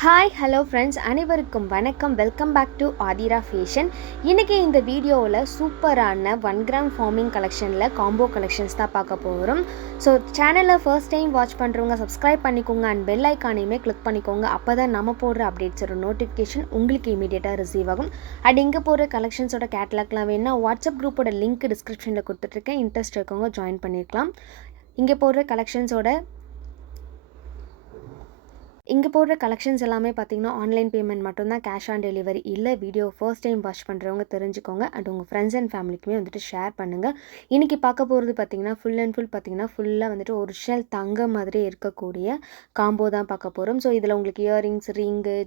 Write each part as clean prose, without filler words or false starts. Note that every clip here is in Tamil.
ஹாய் ஹலோ ஃப்ரெண்ட்ஸ், அனைவருக்கும் வணக்கம். Welcome back to Aadhira fashion. இன்றைக்கி இந்த வீடியோவில் சூப்பரான 1 கிராம் ஃபார்மிங் கலெக்ஷனில் காம்போ கலெக்ஷன்ஸ் தான் பார்க்க போகிறோம். ஸோ சேனலை ஃபர்ஸ்ட் டைம் வாட்ச் பண்ணுறவங்க சப்ஸ்கிரைப் பண்ணிக்கோங்க அண்ட் பெல் ஐக்கானையுமே கிளிக் பண்ணிக்கோங்க. அப்போ தான் நம்ம போடுற அப்டேட்ஸோட நோட்டிஃபிகேஷன் உங்களுக்கு இமீடியட்டாக ரிசீவ் ஆகும். அண்ட் இங்கே போகிற கலெக்ஷன்ஸோட கேட்லாக்லாம் வேணுன்னா வாட்ஸ்அப் குரூப்போட லிங்க் டிஸ்கிரிப்ஷனில் கொடுத்துட்ருக்கேன். இன்ட்ரெஸ்ட் இருக்கவங்க ஜாயின் பண்ணிக்கலாம். இங்கே போடுற கலெக்ஷன்ஸ் எல்லாமே பார்த்தீங்கன்னா ஆன்லைன் பேமெண்ட் மட்டும்தான், கேஷ் ஆன் டெலிவரி இல்லை. வீடியோ ஃபர்ஸ்ட் டைம் வாட்ச் பண்ணுறவங்க தெரிஞ்சுக்கோங்க அண்ட் உங்கள் ஃப்ரெண்ட்ஸ் அண்ட் ஃபேமிலிக்குமே வந்துட்டு ஷேர் பண்ணுங்கள். இன்றைக்கி பார்க்க போகிறது பார்த்தீங்கன்னா ஃபுல்லாக வந்துட்டு ஒரிஜினல் தங்க மாதிரி இருக்கக்கூடிய காம்போ தான் பார்க்க போகிறோம். ஸோ இதில் உங்களுக்கு earrings, ring,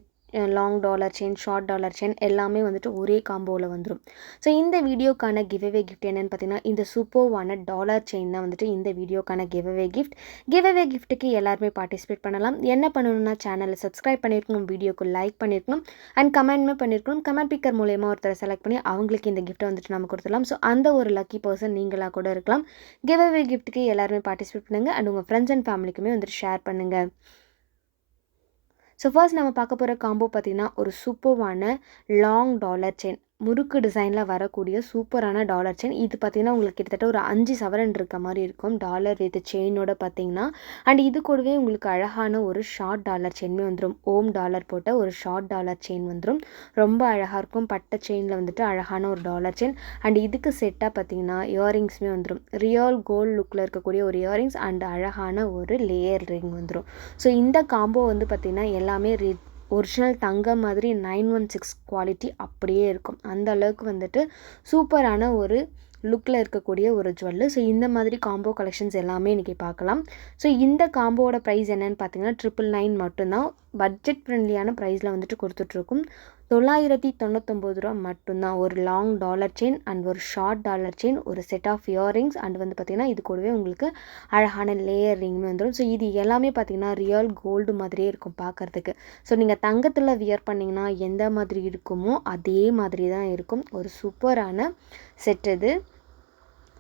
long dollar chain, short dollar chain எல்லாமே வந்துட்டு ஒரே காம்போவில் வந்துடும். ஸோ இந்த வீடியோக்கான கிவ்அவே கிஃப்ட் என்னென்னு பார்த்தீங்கன்னா இந்த சூப்பர்வான டாலர் செயின் தான் வந்துட்டு இந்த வீடியோக்கான கிவ்அவே கிஃப்ட்டுக்கு எல்லாருமே பார்ட்டிசிபேட் பண்ணலாம். என்ன பண்ணணும்னா சேனலை சப்ஸ்கிரைப் பண்ணியிருக்கணும், வீடியோக்கு லைக் பண்ணியிருக்கணும் அண்ட் கமெண்ட்மே பண்ணியிருக்கணும். கமெண்ட் பிக்கர் மூலயமா ஒருத்தரை செலக்ட் பண்ணி அவங்களுக்கு இந்த கிஃப்ட்டை வந்துட்டு நம்ம கொடுத்துடலாம். ஸோ அந்த ஒரு லக்கி பர்சன் நீங்களாக கூட இருக்கலாம். கிவ்அவே கிஃப்ட்டுக்கு எல்லாருமே பார்ட்டிசிபேட் பண்ணுங்கள் அண்ட் உங்கள் ஃப்ரெண்ட்ஸ் அண்ட் ஃபேமிலிக்குமே வந்துட்டு ஷேர் பண்ணுங்கள். ஸோ ஃபர்ஸ்ட் நம்ம பார்க்க போகிற காம்போ பார்த்திங்கன்னா ஒரு சூப்பர்வான லாங் டாலர் செயின், முறுக்கு டிசைனில் வரக்கூடிய சூப்பரான டாலர் செயின். இது பார்த்திங்கன்னா உங்களுக்கு கிட்டத்தட்ட ஒரு 5 சவரன் இருக்க மாதிரி இருக்கும் டாலர் வித் செயினோட பார்த்திங்கன்னா. அண்ட் இது கூடவே உங்களுக்கு அழகான ஒரு ஷார்ட் டாலர் செயின்மே வந்துடும். ஓம் டாலர் போட்ட ஒரு ஷார்ட் டாலர் செயின் வந்துடும். ரொம்ப அழகாக இருக்கும். பட்டை செயினில் வந்துட்டு அழகான ஒரு டாலர் செயின். அண்ட் இதுக்கு செட்டாக பார்த்திங்கன்னா இயரிங்ஸுமே வந்துடும். ரியல் கோல்டு லுக்கில் இருக்கக்கூடிய ஒரு இயரிங்ஸ் அண்ட் அழகான ஒரு லேயர் ரிங் வந்துடும். ஸோ இந்த காம்போ வந்து பார்த்திங்கன்னா எல்லாமே ஒரிஜினல் தங்கம் மாதிரி 916 குவாலிட்டி அப்படியே இருக்கும். அந்த அளவுக்கு வந்துட்டு சூப்பரான ஒரு லுக்கில் இருக்கக்கூடிய ஒரு ஜுவல்லு. ஸோ இந்த மாதிரி காம்போ கலெக்ஷன்ஸ் எல்லாமே இன்றைக்கி பார்க்கலாம். ஸோ இந்த காம்போவோட ப்ரைஸ் என்னென்னு பார்த்தீங்கன்னா 999 மட்டும்தான். பட்ஜெட் ஃப்ரெண்ட்லியான ப்ரைஸில் வந்துட்டு கொடுத்துட்ருக்கும். 999 ரூபா மட்டும்தான். ஒரு லாங் டாலர் செயின் அண்ட் ஒரு ஷார்ட் டாலர் செயின், ஒரு செட் ஆஃப் இயரிங்ஸ் அண்ட் வந்து பார்த்திங்கன்னா இது கூடவே உங்களுக்கு அழகான லேயர் ரிங்மே வந்துடும். ஸோ இது எல்லாமே பார்த்திங்கன்னா ரியல் கோல்டு மாதிரியே இருக்கும் பார்க்குறதுக்கு. ஸோ நீங்கள் தங்கத்தில் வியர் பண்ணிங்கன்னா எந்த மாதிரி இருக்குமோ அதே மாதிரி தான் இருக்கும். ஒரு சூப்பரான செட் இது.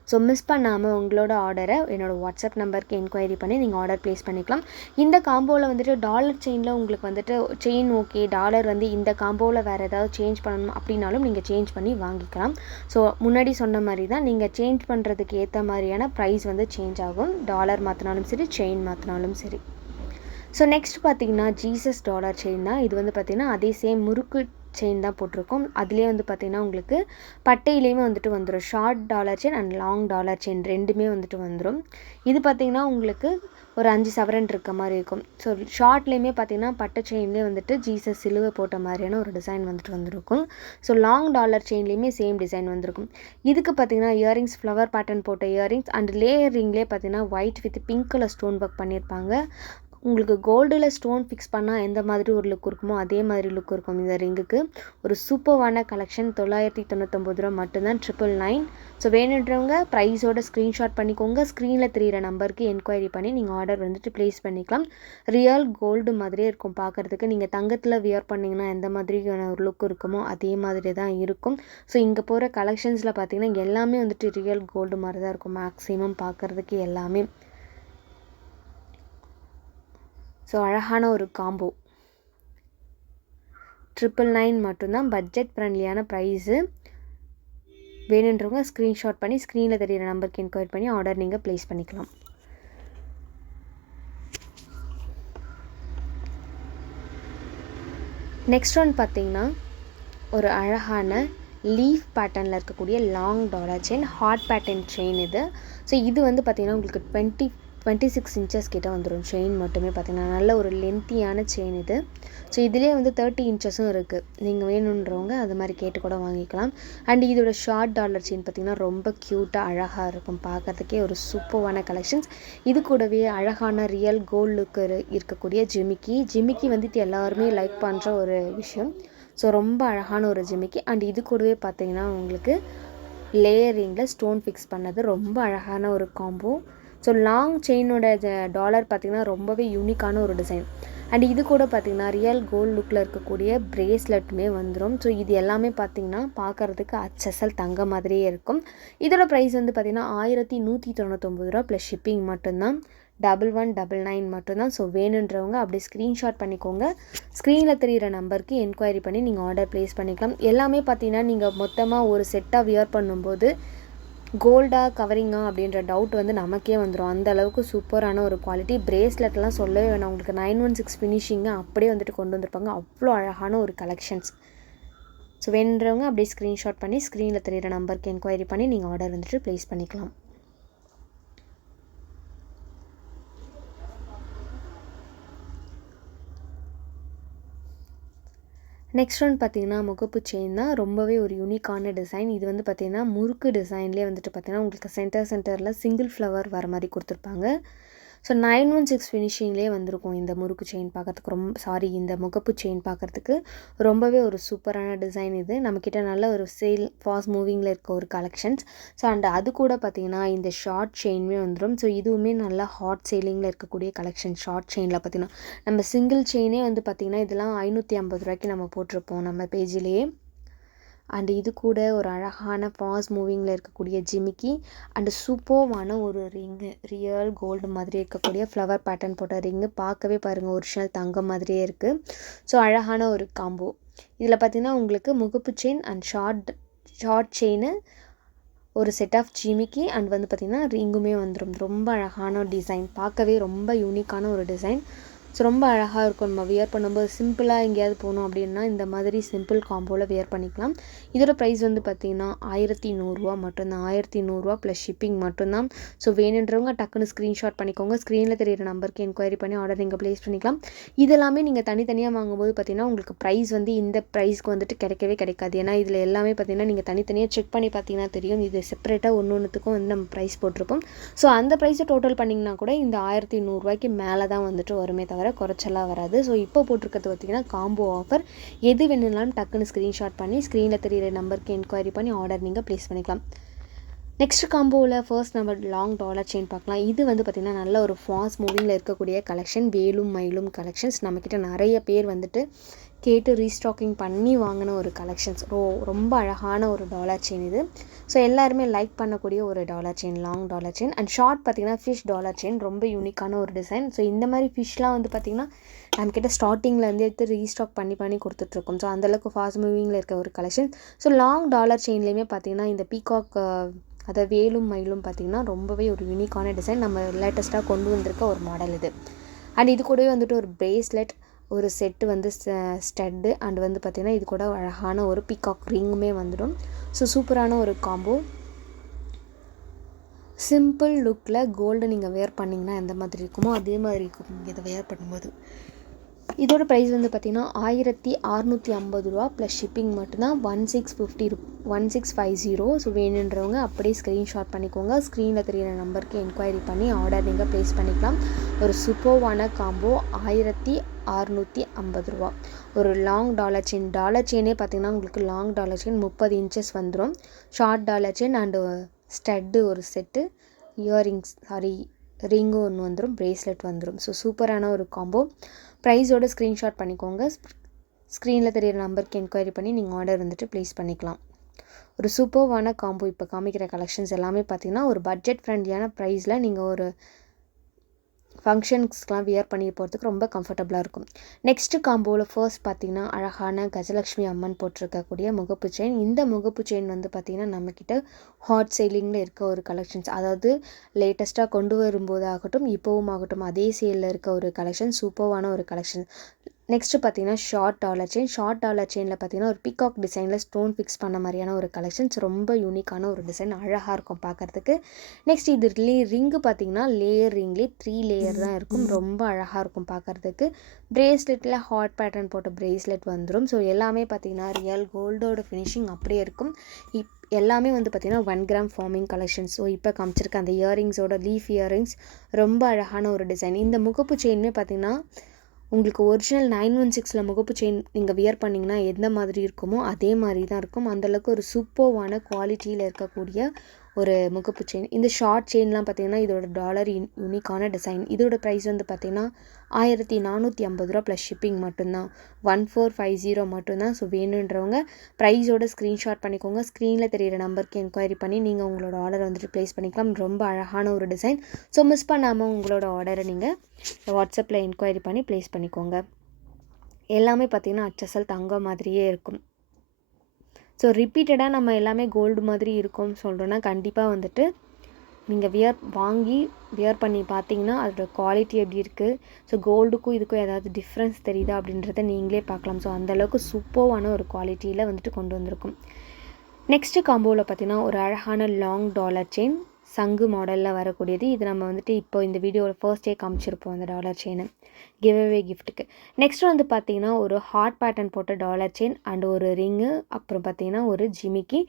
ஸோ மிஸ் பண்ணாமல் உங்களோட ஆர்டரை என்னோடய வாட்ஸ்அப் நம்பருக்கு என்கொயரி பண்ணி நீங்கள் ஆர்டர் ப்ளேஸ் பண்ணிக்கலாம். இந்த காம்போவில் வந்துட்டு டாலர் செயினில் உங்களுக்கு வந்துட்டு செயின் ஓகே, டாலர் வந்து இந்த காம்போவில் வேறு ஏதாவது சேஞ்ச் பண்ணணும் அப்படின்னாலும் நீங்கள் சேஞ்ச் பண்ணி வாங்கிக்கலாம். ஸோ முன்னாடி சொன்ன மாதிரி தான், நீங்கள் சேஞ்ச் பண்ணுறதுக்கு ஏற்ற மாதிரியான ப்ரைஸ் வந்து சேஞ்ச் ஆகும். டாலர் மாற்றினாலும் சரி, செயின் மாற்றினாலும் சரி. ஸோ நெக்ஸ்ட் பார்த்திங்கன்னா ஜீசஸ் டாலர் செயின் தான். இது வந்து பார்த்திங்கன்னா அதே சேம் முறுக்கு செயின் தான் போட்டிருக்கோம். அதுலேயே வந்து பார்த்திங்கன்னா உங்களுக்கு பட்டையிலையுமே வந்துட்டு வந்துடும். Short dollar chain and long dollar chain ரெண்டுமே வந்துட்டு வந்துடும். இது பார்த்திங்கன்னா உங்களுக்கு ஒரு 5 சவரன் இருக்க மாதிரி இருக்கும். ஸோ ஷார்ட்லேயுமே பார்த்திங்கன்னா பட்டை செயின்லேயே வந்துட்டு ஜீசஸ் சிலுவை போட்ட மாதிரியான ஒரு டிசைன் வந்துட்டு வந்திருக்கும். ஸோ லாங் டாலர் செயின்லேயுமே சேம் டிசைன் வந்திருக்கும். இதுக்கு பார்த்திங்கன்னா இயரிங்ஸ் ஃப்ளவர் பேட்டர்ன் போட்ட இயரிங்ஸ் அண்ட் லேயர் ரிங்லேயே பார்த்திங்கன்னா white with pink colour stone work பண்ணியிருப்பாங்க. உங்களுக்கு கோல்டில் ஸ்டோன் ஃபிக்ஸ் பண்ணால் எந்த மாதிரி ஒரு லுக் இருக்குமோ அதே மாதிரி லுக் இருக்கும் இந்த ரிங்குக்கு. ஒரு சூப்பர்வான கலெக்ஷன். 999 ரூபா மட்டும்தான். 999. ஸோ வேணுன்றவங்க ப்ரைஸோட ஸ்க்ரீன்ஷாட் பண்ணிக்கோங்க. ஸ்க்ரீனில் தெரிகிற நம்பருக்கு என்கொயரி பண்ணி நீங்கள் ஆர்டர் வந்துட்டு ப்ளேஸ் பண்ணிக்கலாம். ரியல் கோல்டு மாதிரியே இருக்கும் பார்க்குறதுக்கு. நீங்கள் தங்கத்தில் வியர் பண்ணிங்கன்னா எந்த மாதிரியான ஒரு லுக் இருக்குமோ அதே மாதிரி தான் இருக்கும். ஸோ இங்கே போகிற கலெக்ஷன்ஸில் பார்த்திங்கன்னா எல்லாமே வந்துட்டு ரியல் கோல்டு மாதிரி தான் இருக்கும் மேக்ஸிமம் பார்க்குறதுக்கு எல்லாமே. ஸோ அழகான ஒரு காம்போ. 999 மட்டும்தான். பட்ஜெட் ஃப்ரெண்ட்லியான ப்ரைஸு. வேணுன்றவங்க ஸ்க்ரீன்ஷாட் பண்ணி ஸ்க்ரீனில் தெரிகிற நம்பருக்கு என்கொயரி பண்ணி ஆர்டர் நீங்கள் ப்ளேஸ் பண்ணிக்கலாம். நெக்ஸ்ட் ஒன் பார்த்திங்கன்னா ஒரு அழகான லீஃப் பேட்டர்னில் இருக்கக்கூடிய long dollar chain, heart pattern chain இது. ஸோ இது வந்து பார்த்திங்கன்னா உங்களுக்கு 26 இன்ச்சஸ் கிட்ட வந்துடும். செயின் மட்டுமே பார்த்திங்கன்னா நல்ல ஒரு லென்த்தியான செயின் இது. ஸோ இதிலே வந்து 30 இன்ச்சஸும் இருக்குது. நீங்கள் வேணுன்றவங்க அது மாதிரி கேட்டு கூட வாங்கிக்கலாம். அண்ட் இதோட ஷார்ட் டாலர் செயின் பார்த்திங்கன்னா ரொம்ப க்யூட்டாக அழகாக இருக்கும் பார்க்குறதுக்கே. ஒரு சூப்பர்வான கலெக்ஷன்ஸ். இது கூடவே அழகான ரியல் கோல்டு லுக்கு இருக்கக்கூடிய ஜிமிக்கி வந்துட்டு எல்லாருமே லைக் பண்ணுற ஒரு விஷயம். ஸோ ரொம்ப அழகான ஒரு ஜிமிக்கி. அண்ட் இது கூடவே பார்த்திங்கன்னா உங்களுக்கு லேயரிங்கில் ஸ்டோன் ஃபிக்ஸ் பண்ணது ரொம்ப அழகான ஒரு காம்போ. ஸோ லாங் செயினோட டாலர் பார்த்திங்கன்னா ரொம்பவே யூனிக்கான ஒரு டிசைன். அண்ட் இது கூட பார்த்திங்கன்னா ரியல் கோல்டு லுக்கில் இருக்கக்கூடிய பிரேஸ்லெட்டுமே வந்துடும். ஸோ இது எல்லாமே பார்த்திங்கன்னா பார்க்குறதுக்கு HSL தங்க மாதிரியே இருக்கும். இதோட ப்ரைஸ் வந்து பார்த்திங்கன்னா 1199 ரூபா ப்ளஸ் ஷிப்பிங் மட்டும்தான். 1199 மட்டும்தான். ஸோ வேணுன்றவங்க அப்படியே ஸ்க்ரீன்ஷாட் பண்ணிக்கோங்க. ஸ்க்ரீனில் தெரிகிற நம்பருக்கு என்கொயரி பண்ணி நீங்கள் ஆர்டர் ப்ளேஸ் பண்ணிக்கலாம். எல்லாமே பார்த்தீங்கன்னா நீங்கள் மொத்தமாக ஒரு செட்டாக வியர் பண்ணும்போது கோல்டா கவரிங்கா அப்படின்ற டவுட் வந்து நமக்கே வந்துடும். அந்த அளவுக்கு சூப்பரான ஒரு குவாலிட்டி. பிரேஸ்லெட்லாம் சொல்லவே வேணாம், உங்களுக்கு 916 ஃபினிஷிங்கு அப்படியே வந்துட்டு கொண்டு வந்திருப்பாங்க. அவ்வளோ அழகான ஒரு கலெக்ஷன்ஸ். ஸோ வேணுன்றவங்க அப்படியே ஸ்க்ரீன்ஷாட் பண்ணி ஸ்க்ரீனில் தெரிகிற நம்பருக்கு என்கொயரி பண்ணி நீங்கள் ஆர்டர் வந்துட்டு ப்ளேஸ் பண்ணிக்கலாம். நெக்ஸ்ட் ஒன் பார்த்தீங்கன்னா முகப்பு செயின் தான். ரொம்பவே ஒரு யூனிக்கான டிசைன். இது வந்து பார்த்தீங்கன்னா முறுக்கு டிசைன்லேயே வந்துட்டு பார்த்தீங்கன்னா உங்களுக்கு சென்டரில் சிங்கிள் ஃப்ளவர் வர மாதிரி கொடுத்துருப்பாங்க. ஸோ 916 ஃபினிஷிங்லேயே வந்திருக்கும் இந்த முறுக்கு செயின் பார்க்குறதுக்கு இந்த முகப்பு செயின் பார்க்குறதுக்கு ரொம்பவே ஒரு சூப்பரான டிசைன். இது நம்மக்கிட்ட நல்ல ஒரு சேல் ஃபாஸ்ட் மூவிங்கில் இருக்க ஒரு கலெக்ஷன்ஸ். ஸோ அண்ட் அது கூட பார்த்தீங்கன்னா இந்த ஷார்ட் செயினுமே வந்துடும். ஸோ இதுவுமே நல்லா ஹாட் சேலிங்கில் இருக்கக்கூடிய கலெக்ஷன். ஷார்ட் செயினில் பார்த்தீங்கன்னா நம்ம சிங்கிள் செயினே வந்து பார்த்திங்கன்னா இதெல்லாம் 550 ரூபாய்க்கு நம்ம போட்டிருப்போம் நம்ம பேஜிலேயே. அண்ட் இது கூட ஒரு அழகான ஃபாஸ்ட் மூவிங்கில் இருக்கக்கூடிய ஜிமிக்கி அண்டு சூப்பர்வான ஒரு ரிங்கு, ரியல் கோல்டு மாதிரி இருக்கக்கூடிய ஃப்ளவர் பேட்டர்ன் போட்ட ரிங்கு. பார்க்கவே பாருங்கள் ஒரிஜினல் தங்கம் மாதிரியே இருக்குது. ஸோ அழகான ஒரு காம்போ. இதில் பார்த்திங்கன்னா உங்களுக்கு முகப்பு செயின் அண்ட் ஷார்ட் செயின், ஒரு செட் ஆஃப் ஜிமிக்கி அண்ட் வந்து பார்த்திங்கன்னா ரிங்குமே வந்துடும். ரொம்ப அழகான டிசைன், பார்க்கவே ரொம்ப யூனிக்கான ஒரு டிசைன். ஸோ ரொம்ப அழகாக இருக்கும். நம்ம வியர் பண்ணும்போது சிம்பிளாக எங்கேயாவது போகணும் அப்படின்னா இந்த மாதிரி சிம்பிள் காம்போவில் வியர் பண்ணிக்கலாம். இதோட ப்ரைஸ் வந்து பார்த்திங்கன்னா 1100 மட்டும்தான். 1100 ப்ளஸ் ஷிப்பிங் மட்டும்தான். ஸோ வேணுன்றவங்க டக்குன்னு ஸ்க்ரீன்ஷாட் பண்ணிக்கோங்க. ஸ்க்ரீனில் தெரியிற நம்பருக்கு என்கொயரி பண்ணி ஆர்டர் நீங்கள் ப்ளேஸ் பண்ணிக்கலாம். இதெல்லாமே நீங்கள் தனித்தனியாக வாங்கும்போது பார்த்திங்கன்னா உங்களுக்கு ப்ரைஸ் வந்து இந்த ப்ரைஸ்க்கு வந்துட்டு கிடைக்கவே கிடைக்காது. ஏன்னா இதில் எல்லாமே பார்த்திங்கன்னா நீங்கள் தனித்தனியாக செக் பண்ணி பார்த்தீங்கன்னா தெரியும். இது செப்பரேட்டாக ஒன்றுத்துக்கும் வந்து நம்ம ப்ரைஸ் போட்டிருப்போம். ஸோ அந்த ப்ரைஸை டோட்டல் பண்ணிங்கன்னா கூட இந்த 1100 மேலே தான் வந்துட்டு வருமே தவிர குறைச்சலாக வராது. ஸோ இப்போ போட்டிருக்கிறது பார்த்திங்கன்னா காம்போ ஆஃபர். எது வேணும்னாலும் டக்குன்னு ஸ்க்ரீன்ஷாட் பண்ணி ஸ்க்ரீனில் தெரியிற நம்பருக்கு என்கொயரி பண்ணி ஆர்டர் நீங்கள் ப்ளேஸ் பண்ணிக்கலாம். நெக்ஸ்ட் காம்போவில் ஃபர்ஸ்ட் நம்ம லாங் டாலர் செயின் பார்க்கலாம். இது வந்து பார்த்திங்கன்னா நல்ல ஒரு ஃபாஸ்ட் மூவிங்கில் இருக்கக்கூடிய கலெக்ஷன். வேலும் மயிலும் கலெக்ஷன்ஸ். நம்மக்கிட்ட நிறைய பேர் வந்துட்டு கேட்டு ரீஸ்டாக்கிங் பண்ணி வாங்கின ஒரு கலெக்ஷன்ஸ். ரொம்ப அழகான ஒரு டாலர் செயின் இது. ஸோ எல்லாருமே லைக் பண்ணக்கூடிய ஒரு dollar chain, long dollar chain. And short பார்த்திங்கன்னா ஃபிஷ் டாலர் செயின். ரொம்ப யூனிக்கான ஒரு டிசைன். ஸோ இந்த மாதிரி ஃபிஷ்லாம் வந்து பார்த்திங்கன்னா நம்மக்கிட்ட ஸ்டார்டிங்கில் எடுத்து ரீஸ்டாக் பண்ணி கொடுத்துட்ருக்கோம். ஸோ அந்தளவுக்கு ஃபாஸ்ட் மூவிங்கில் இருக்க ஒரு கலெக்ஷன். ஸோ லாங் டாலர் செயின்லேயுமே பார்த்திங்கன்னா இந்த பீகாக் அதை வேலும் மயிலும் பார்த்திங்கன்னா ரொம்பவே ஒரு யூனிக்கான டிசைன். நம்ம லேட்டஸ்ட்டாக கொண்டு வந்திருக்க ஒரு மாடல் இது. அண்ட் இது கூடவே வந்துட்டு ஒரு பிரேஸ்லெட், ஒரு செட்டு வந்து ஸ்டட்டு அண்ட் வந்து பார்த்திங்கன்னா இது கூட அழகான ஒரு பீகாக் ரிங்குமே வந்துடும். ஸோ சூப்பரான ஒரு காம்போ. சிம்பிள் லுக்கில் கோல்டு நீங்கள் வேர் பண்ணிங்கன்னா எந்த மாதிரி இருக்குமோ அதே மாதிரி இருக்கும் நீங்கள் இதை வேர் பண்ணும்போது. இதோட ப்ரைஸ் வந்து பார்த்திங்கன்னா 1650 ப்ளஸ் ஷிப்பிங் மட்டும்தான். 1650. ஸோ வேணுன்றவங்க அப்படியே ஸ்க்ரீன்ஷாட் பண்ணிக்கோங்க. ஸ்க்ரீனில் தெரியிற நம்பருக்கு என்கொயரி பண்ணி ஆர்டர் நீங்கள் ப்ளேஸ் பண்ணிக்கலாம். ஒரு சூப்பர்வான காம்போ 1650. ஒரு லாங் டாலர் செயினே பார்த்திங்கன்னா உங்களுக்கு லாங் டாலர் செயின் 30 இன்ச்சஸ் வந்துடும். Short dollar chain and stud ஒரு செட்டு, ரிங்கு ஒன்று வந்துடும், பிரேஸ்லெட் வந்துடும். ஸோ சூப்பரான ஒரு காம்போ. ப்ரைஸோட ஸ்க்ரீன்ஷாட் பண்ணிக்கோங்க. ஸ்க்ரீனில் தெரியிற நம்பருக்கு என்கொயரி பண்ணி நீங்கள் ஆர்டர் வந்துட்டு ப்ளேஸ் பண்ணிக்கலாம். ஒரு சூப்பர்வான காம்போ. இப்போ காமிக்கிற கலெக்ஷன்ஸ் எல்லாமே பார்த்திங்கன்னா ஒரு பட்ஜெட் ஃப்ரெண்ட்லியான ப்ரைஸில் நீங்கள் ஒரு ஃபங்க்ஷன்ஸ்க்கெலாம் வியர் பண்ணி போகிறதுக்கு ரொம்ப கம்ஃபர்டபுளாக இருக்கும். நெக்ஸ்ட்டு காம்போவில் ஃபர்ஸ்ட் பார்த்திங்கன்னா அழகான கஜலக்ஷ்மி அம்மன் போட்டிருக்கக்கூடிய முகப்பு செயின். இந்த முகப்பு செயின் வந்து பார்த்திங்கன்னா நம்மக்கிட்ட ஹாட் சேலிங்கில் இருக்க ஒரு கலெக்ஷன்ஸ். அதாவது லேட்டஸ்ட்டாக கொண்டு வரும்போது ஆகட்டும் இப்போவும் ஆகட்டும் அதே சேலில் இருக்க ஒரு கலெக்ஷன். சூப்பர்வான ஒரு கலெக்ஷன். நெக்ஸ்ட்டு பார்த்திங்கன்னா ஷார்ட் டாலர் செயினில் பார்த்திங்கன்னா ஒரு பீகாக் டிசைனில் ஸ்டோன் ஃபிக்ஸ் பண்ண மாதிரியான ஒரு கலெக்ஷன்ஸ். ரொம்ப யூனிக்கான ஒரு டிசைன், அழகாக இருக்கும் பார்க்குறதுக்கு. நெக்ஸ்ட் இது ரிங்கு பார்த்திங்கன்னா லேயர் ரிங்லேயே 3 லேயர் தான் இருக்கும். ரொம்ப அழகாக இருக்கும் பார்க்குறதுக்கு. பிரேஸ்லெட்டில் ஹாட் பேட்டர்ன் போட்ட பிரேஸ்லெட் வந்துடும். ஸோ எல்லாமே பார்த்திங்கன்னா ரியல் கோல்டோட ஃபினிஷிங் அப்படியே இருக்கும். எல்லாமே வந்து பார்த்திங்கன்னா 1 கிராம் ஃபார்மிங் கலெக்ஷன்ஸ். ஸோ இப்போ காமிச்சிருக்க அந்த இயரிங்ஸோட லீஃப் இயரிங்ஸ் ரொம்ப அழகான ஒரு டிசைன். இந்த முகப்பு செயினுமே பார்த்திங்கன்னா உங்களுக்கு ஒரிஜினல் 916 முகப்பு செயின் நீங்கள் வியர் பண்ணிங்கன்னா எந்த மாதிரி இருக்குமோ அதே மாதிரி தான் இருக்கும். அந்தளவுக்கு ஒரு சூப்பர்வான குவாலிட்டியில் இருக்கக்கூடிய ஒரு முகப்பு செயின். இந்த ஷார்ட் செயின்லாம் பார்த்திங்கன்னா இதோட டாலர் யூனிக்கான டிசைன். இதோட ப்ரைஸ் வந்து பார்த்திங்கன்னா 1450 ப்ளஸ் ஷிப்பிங் மட்டும்தான். 1450 மட்டும்தான். ஸோ வேணுன்றவங்க ப்ரைஸோட ஸ்க்ரீன்ஷாட் பண்ணிக்கோங்க. ஸ்க்ரீனில் தெரியிற நம்பருக்கு என்கொயரி பண்ணி நீங்கள் உங்களோட ஆர்டரை வந்துட்டு ப்ளேஸ் பண்ணிக்கலாம். ரொம்ப அழகான ஒரு டிசைன். ஸோ மிஸ் பண்ணாமல் உங்களோட ஆர்டரை நீங்கள் வாட்ஸ்அப்பில் என்கொயரி பண்ணி ப்ளேஸ் பண்ணிக்கோங்க. எல்லாமே பார்த்திங்கன்னா அச்சசல் தங்கம் மாதிரியே இருக்கும். ஸோ ரிப்பீட்டடாக நம்ம எல்லாமே கோல்டு மாதிரி இருக்கும்னு சொல்கிறோன்னா கண்டிப்பாக வந்துட்டு நீங்கள் வாங்கி வியர் பண்ணி பார்த்தீங்கன்னா அதோட குவாலிட்டி எப்படி இருக்குது, ஸோ கோல்டுக்கும் இதுக்கும் ஏதாவது டிஃப்ரென்ஸ் தெரியுதா அப்படின்றத நீங்களே பார்க்கலாம். ஸோ அந்தளவுக்கு சூப்பர்வான ஒரு குவாலிட்டியில் வந்துட்டு கொண்டு வந்திருக்கும். நெக்ஸ்ட்டு காம்போவில் பார்த்திங்கன்னா ஒரு அழகான லாங் டாலர் செயின் சங்கு மாடலில் வரக்கூடியது. இது நம்ம வந்துட்டு இப்போ இந்த வீடியோவில் ஃபர்ஸ்டே காமிச்சிருப்போம் அந்த டாலர் செயினை கிவ்அவே கிஃப்ட்டுக்கு. நெக்ஸ்ட் வந்து பார்த்திங்கன்னா ஒரு ஹார்ட் பேட்டர்ன் போட்ட டாலர் செயின் அண்ட் ஒரு ரிங்கு, அப்புறம் பார்த்திங்கன்னா ஒரு ஜிமிக்கி.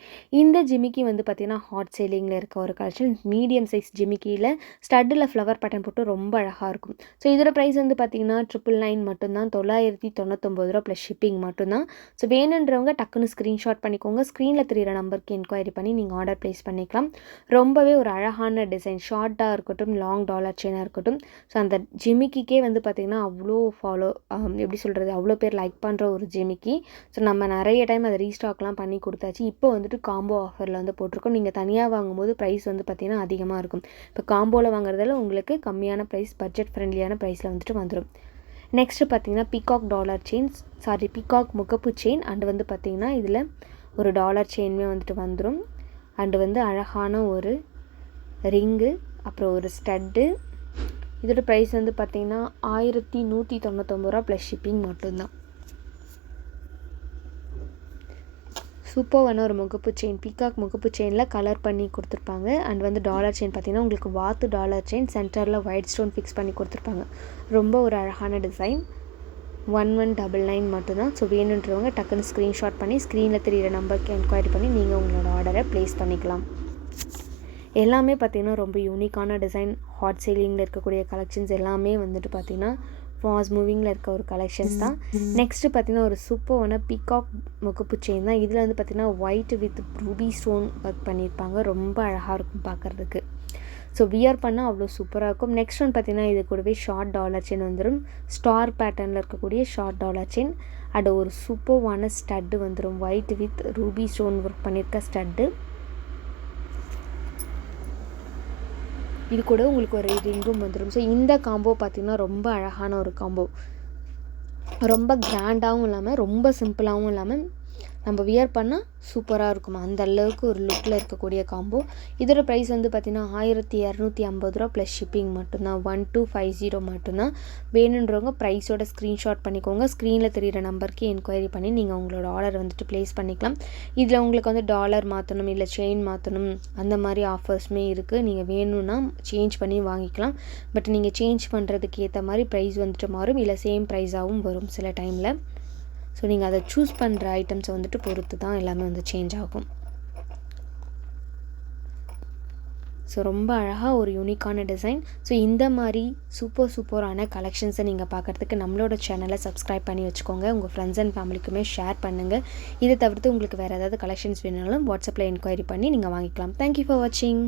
இந்த ஜிமிக்கி வந்து பார்த்திங்கன்னா ஹாட் சேலிங்கில் இருக்க ஒரு கலெக்ஷன். மீடியம் சைஸ் ஜிமிக்கியில் ஸ்டட்டில் ஃப்ளவர் பேட்டர்ன் போட்டு ரொம்ப அழகாக இருக்கும். ஸோ இதோட ப்ரைஸ் வந்து பார்த்திங்கன்னா 999 மட்டும்தான். 999 ப்ளஸ் ஷிப்பிங் மட்டும்தான். ஸோ வேணுன்றவங்க டக்குன்னு ஸ்க்ரீன்ஷாட் பண்ணிக்கோங்க. ஸ்க்ரீனில் தெரியிற நம்பருக்கு என்கொயரி பண்ணி நீங்கள் ஆர்டர் ப்ளேஸ் பண்ணிக்கலாம். ரொம்பவே ஒரு அழகான டிசைன், ஷார்ட்டாக இருக்கட்டும் லாங் டாலர் செயினாக இருக்கட்டும். ஸோ அந்த ஜிமிக்கிக்கே வந்து பார்த்திங்கன்னா அவ்வளோ எப்படி சொல்கிறது, அவ்வளோ பேர் லைக் பண்ணுற ஒரு ஜிமிக்கி. ஸோ நம்ம நிறைய டைம் அதை ரீஸ்டாக்லாம் பண்ணி கொடுத்தாச்சு. இப்போ வந்துட்டு காம்போ ஆஃபரில் வந்து போட்டிருக்கோம். நீங்கள் தனியாக வாங்கும்போது ப்ரைஸ் வந்து பார்த்திங்கன்னா அதிகமாக இருக்கும். இப்போ காம்போவில் வாங்குறதால உங்களுக்கு கம்மியான ப்ரைஸ், பட்ஜெட் ஃப்ரெண்ட்லியான ப்ரைஸில் வந்துட்டு வந்துடும். நெக்ஸ்ட்டு பார்த்திங்கன்னா பீகாக் முகப்பு செயின் அண்டு வந்து பார்த்திங்கன்னா இதில் ஒரு டாலர் செயினுமே வந்துட்டு வந்துடும். அண்டு வந்து அழகான ஒரு ரிங்கு, அப்புறம் ஒரு ஸ்டட்டு. இதோட ப்ரைஸ் வந்து பார்த்திங்கன்னா 1199 ப்ளஸ் ஷிப்பிங் மட்டும்தான். சூப்பரான ஒரு முகப்பு செயின், பீகாக் முகப்பு செயினில் கலர் பண்ணி கொடுத்துருப்பாங்க. அண்ட் வந்து டாலர் செயின் பார்த்திங்கன்னா உங்களுக்கு வாத்து டாலர் செயின் சென்டரில் ஒயிட் ஸ்டோன் ஃபிக்ஸ் பண்ணி கொடுத்துருப்பாங்க. ரொம்ப ஒரு அழகான டிசைன். 1199 மட்டும்தான். ஸோ வேணுன்றவங்க டக்குன்னு ஸ்க்ரீன்ஷாட் பண்ணி ஸ்க்ரீனில் தெரியிற நம்பருக்கு என்கொயரி பண்ணி நீங்கள் உங்களோட ஆர்டரை ப்ளேஸ் பண்ணிக்கலாம். எல்லாமே பார்த்திங்கன்னா ரொம்ப யூனிக்கான டிசைன், ஹாட் சேலிங்கில் இருக்கக்கூடிய கலெக்ஷன்ஸ் எல்லாமே வந்துட்டு பார்த்திங்கன்னா ஃபாஸ்ட் மூவிங்கில் இருக்க ஒரு கலெக்ஷன்ஸ் தான். நெக்ஸ்ட்டு பார்த்திங்கன்னா ஒரு சூப்பரான பீகாக் முகப்பு செயின் தான். இதில் வந்து பார்த்திங்கன்னா white with Ruby stone work பண்ணியிருப்பாங்க. ரொம்ப அழகாக இருக்கும் பார்க்குறதுக்கு. ஸோ வியர் பண்ணால் அவ்வளோ சூப்பராக இருக்கும். நெக்ஸ்ட் ஒன் பார்த்திங்கன்னா இது கூடவே ஷார்ட் டாலர் செயின் வந்துடும். ஸ்டார் பேட்டர்னில் இருக்கக்கூடிய ஷார்ட் டாலர் செயின் அண்ட் ஒரு சூப்பரான ஸ்டட்டு வந்துடும். White with Ruby stone work பண்ணியிருக்க ஸ்டட்டு. இது கூட உங்களுக்கு ஒரு ரிங்கும் வந்துடும். ஸோ இந்த காம்போ பார்த்திங்கன்னா ரொம்ப அழகான ஒரு காம்போ. ரொம்ப கிராண்டாகவும் இல்லாமல் ரொம்ப சிம்பிளாகவும் இல்லாமல் நம்ம வியர் பண்ணால் சூப்பராக இருக்கும். அந்த அளவுக்கு ஒரு லுக்கில் இருக்கக்கூடிய காம்போ. இதோட ப்ரைஸ் வந்து பார்த்திங்கன்னா 1250 ப்ளஸ் ஷிப்பிங் மட்டும்தான். 1250 மட்டும்தான். வேணுன்றவங்க ப்ரைஸோட ஸ்க்ரீன்ஷாட் பண்ணிக்கோங்க. ஸ்க்ரீனில் தெரியிற நம்பருக்கு என்கொயரி பண்ணி நீங்கள் உங்களோட ஆர்டர் வந்துட்டு ப்ளேஸ் பண்ணிக்கலாம். இதில் உங்களுக்கு வந்து டாலர் மாற்றணும், இல்லை செயின் மாற்றணும், அந்த மாதிரி ஆஃபர்ஸுமே இருக்குது. நீங்கள் வேணும்னா சேஞ்ச் பண்ணி வாங்கிக்கலாம். பட் நீங்கள் சேஞ்ச் பண்ணுறதுக்கு ஏற்ற மாதிரி ப்ரைஸ் வந்துட்டு மாறும், இல்லை சேம் ப்ரைஸாகவும் வரும் சில டைமில். ஸோ நீங்கள் அதை சூஸ் பண்ணுற ஐட்டம்ஸை வந்துட்டு பொறுத்து தான் எல்லாமே வந்து சேஞ்ச் ஆகும். ஸோ ரொம்ப அழகாக ஒரு யூனிக்கான டிசைன். ஸோ இந்த மாதிரி சூப்பரான கலெக்ஷன்ஸை நீங்கள் பார்க்குறதுக்கு நம்மளோட சேனலை சப்ஸ்கிரைப் பண்ணி வச்சுக்கோங்க. உங்கள் ஃப்ரெண்ட்ஸ் அண்ட் ஃபேமிலிக்குமே ஷேர் பண்ணுங்கள். இதை தவிர்த்து உங்களுக்கு வேறு ஏதாவது கலெக்ஷன்ஸ் வேணுனாலும் வாட்ஸ்அப்பில் என்கொயரி பண்ணி நீங்கள் வாங்கிக்கலாம். தேங்க்யூ ஃபார் வாட்சிங்.